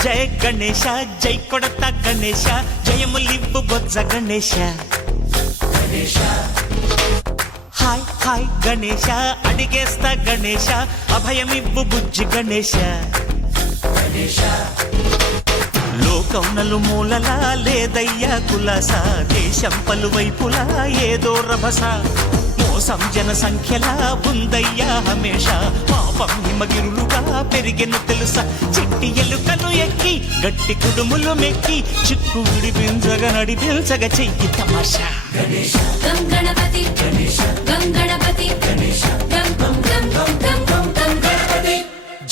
జయ గణేశ జై కొడత గణేశ జయములివ్వు బొజ్జ Ganesha hi hi Ganesha అడిగేస్తా Ganesha అభయమివ్వు బుజ్జి గణేశ లోకం నలుమూలలా లేదయ్యా కులాస దేశం పలువైపులా ఏదో రభస మోసం జన సంఖ్యలా ఉందయ్యా హమేష పాపం హిమగిరులుగా పెరిగెను తెలుసా చిట్టి ఎలుకలు ఎక్కి గట్టి కుడుములు మెక్కి చిక్కు విడిపించగా నడిపించగా చెయ్యి తమాషా గం గణపతి గం గణపతి గం గం గం గం గం గం గం గణపతి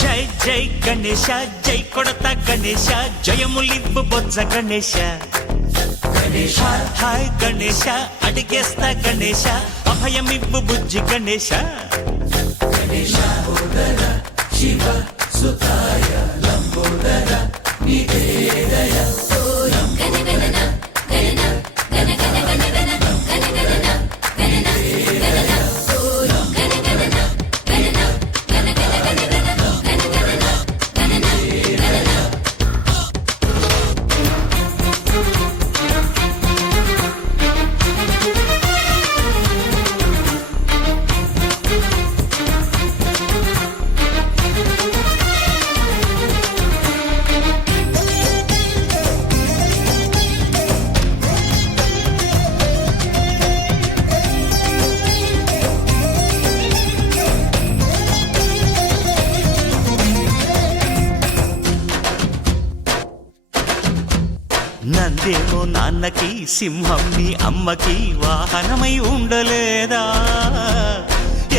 జై జై గణేశ జై కొడత గణేశ జయములివ్వు బొజ్జ గణేశ హాయ్ గణేశ అడిగేస్తా గణేశ అభయమివ్వు బుజ్జి గణేశ శివ సుతాయ లంబోదర నివేదయ గణగణన గణన గణ గణ గణ గణ గణగణన గణన గణన గణగణన గణన గణ గణ గణ గణ గణగణన గణన గణన నందేమో నాన్నకి సింహం నీ అమ్మకి వాహనమై ఉండలేదా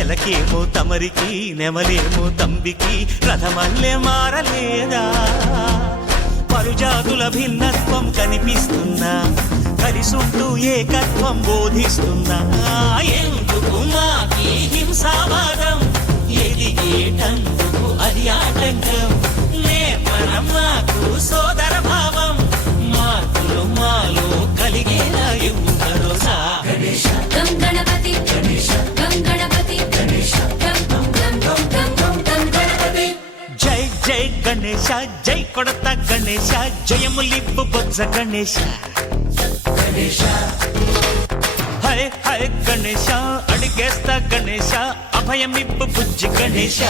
ఎలకేమో తమరికి నెమలేమో తంబికి రథమల్లే మారలేదా పరుజాతుల భిన్నత్వం కనిపిస్తున్నా కలిసుంటూ ఏకత్వం బోధిస్తున్నా ఎందుకు మాకి హింసావాదం ఎదిగేటందుకు అది ఆటంకం నేపరం మాకు సోదర భావం మార్పులు మాలో కలిగేలా ఇవ్వు భరోసా గం గణపతి గం గణపతి గం గం గం గం గం గం గం గణపతి జై జై గణేశ జై కొడత గణేశ జయములివ్వు బొజ్జ గణేశ హై హై గణేశ అడిగేస్తా గణేశ అభయమివ్వు బుజ్జి గణేశ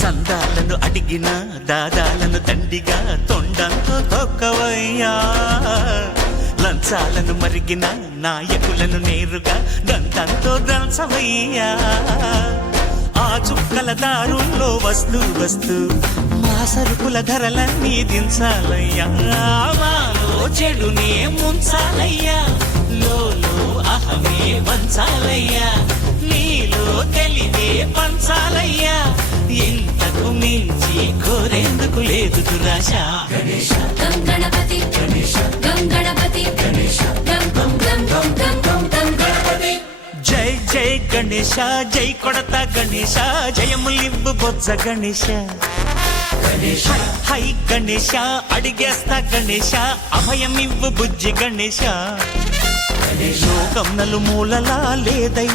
సందాలను అడిగిన దాదాలను దండిగా తొండంతో తొక్కవయ్యా లంచాలను మరిగిన నాయకులను నేరుగా దంతంతో దంచవయ్యా ఆ చుక్కల దారుల్లో వస్తూ వస్తూ మా సరుకుల ధరలన్నీ దించాలయ్యా మాలో చెడునే ముంచాలయ్యా లోలో అహమే వంచాలయ్యా నీలో తెలివే పంచాలయ్యా ఇంతకు మించి కోరేందుకు లేదు దురాశ గం గణపతి గం గణపతి గం గం గం గం గం గం గం గణపతి జై జై గణేశ జై కొడత గణేశ జయములివ్వు బొజ్జ గణేశ హై గణేశ అడిగేస్తా గణేశ అభయమివ్వు బుజ్జి గణేశ లోకం నలుమూలలా లేదయ్య